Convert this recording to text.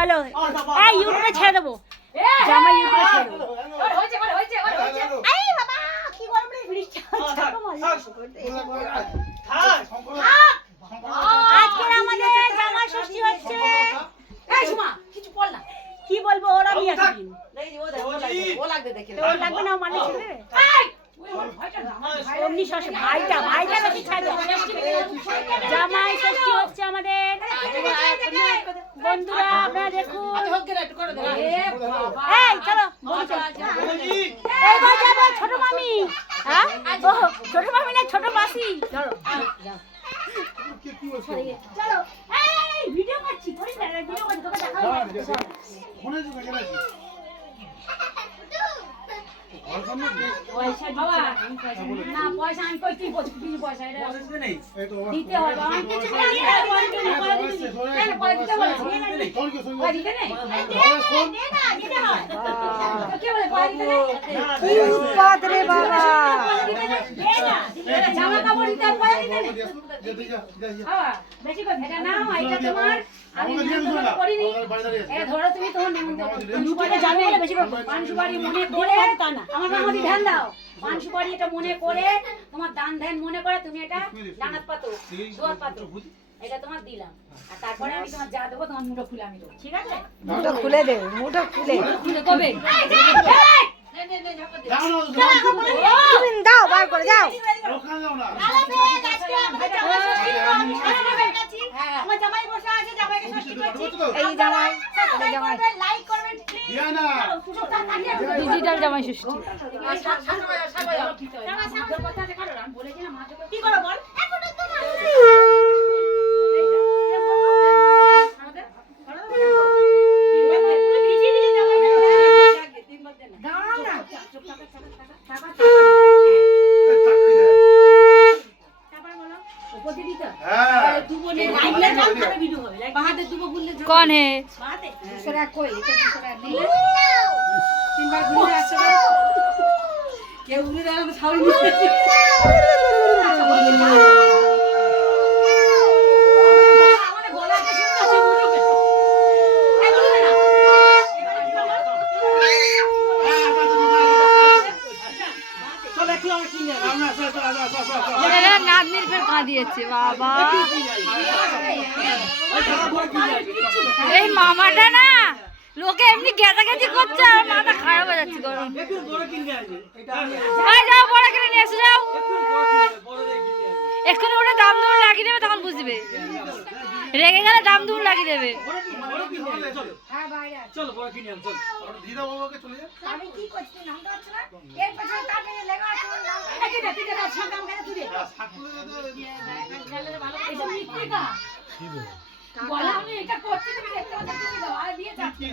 চলো এই ইউটিউবে ছেড়ে দেবো জামাই ইউটিউবে ছেড়ে দেবো এই বাবা কি গরম রে ভিড় আজকে আমাদের জামাই ষষ্ঠী হচ্ছে এই সুমা কিছু বল না কি বলবো ওরা নিয়ে আসবেন ও লাগবে দেখে ও লাগবে না মানে ছেড়ে দেবে অমনি ষষ্ঠী ভাইটা বেশি ছাড়বে জামাই ষষ্ঠী হচ্ছে আমাদের বন্ধুরা আপনারা দেখুন এই চলো এই ভাই যাবে ছোট মামি হ্যাঁ ও ছোট মামি না ছোট মাসি চলো চলো এই ভিডিও করছি করি না ভিডিও করছি তোকে দেখাবো ফোনে যুগে গেলাছি পয়সা বাবা না পয়সা আমি কই তুই বলছিস তুই পয়সা এটা দিতে হবে আমি কিছু জানি না দিতে নেই কে বলে কি উৎপাত রে বাবা জামা কাপড় দিতে পয়সা দিতে হ্যাঁ বেশি করে এটা নাও এটা তোমার আমি নিমন্ত্রণ করিনি এ ধরো তুমি তোমার নিমন্ত্রণ জানো বলে বেশি পান সুপারি মনে করে তা না আমার নামে ধ্যান দাও পান সুপারি এটা মনে করে তোমার দান ধ্যান মনে করে তুমি এটা ডানাত পাতো দোয়াত পাতো এটা তোমার দিলাম আর তারপরে আমি তোমার যা দেবো তোমার মুঠো খুলে আমি দেবো ঠিক আছে মুঠো খুলে দে মুঠো খুলে কবে দাও বার করে দাও আমার জামাই বসে আছে জামাইকে ষষ্ঠী করছি এই জামাই লাইক করবেন প্লিজ ডিজিটাল জামাই ষষ্ঠী কি করো বল कौन है नादनीर फिर खा दिए बाबा এই মামাটা না লোকে এমনি গেদাগেদি করছে আর মাথা খারাপ হয়ে যাচ্ছে গরম এই যাও বড় কিনে নিয়ে এসে যাও এক্ষুনি ওটা দাম দুম লাগিয়ে দেবে তখন বুঝবে রেগে গেলে দাম দুম লাগিয়ে দেবে চলো বড় কিনে আন চল দিদা বাবাকে চলে যা আমি কি করছি নাম তো হচ্ছে না এর পেছনে কাটে লেগা আছে এই যে তুই যা সাকাম করে তুই সাকুলে গেলে ভালো এটা মিথ্যে কা কি বলা আমি এটা করছি তুমি দেখতে পাচ্ছ তুমি দাও আর দিয়ে যাচ্ছি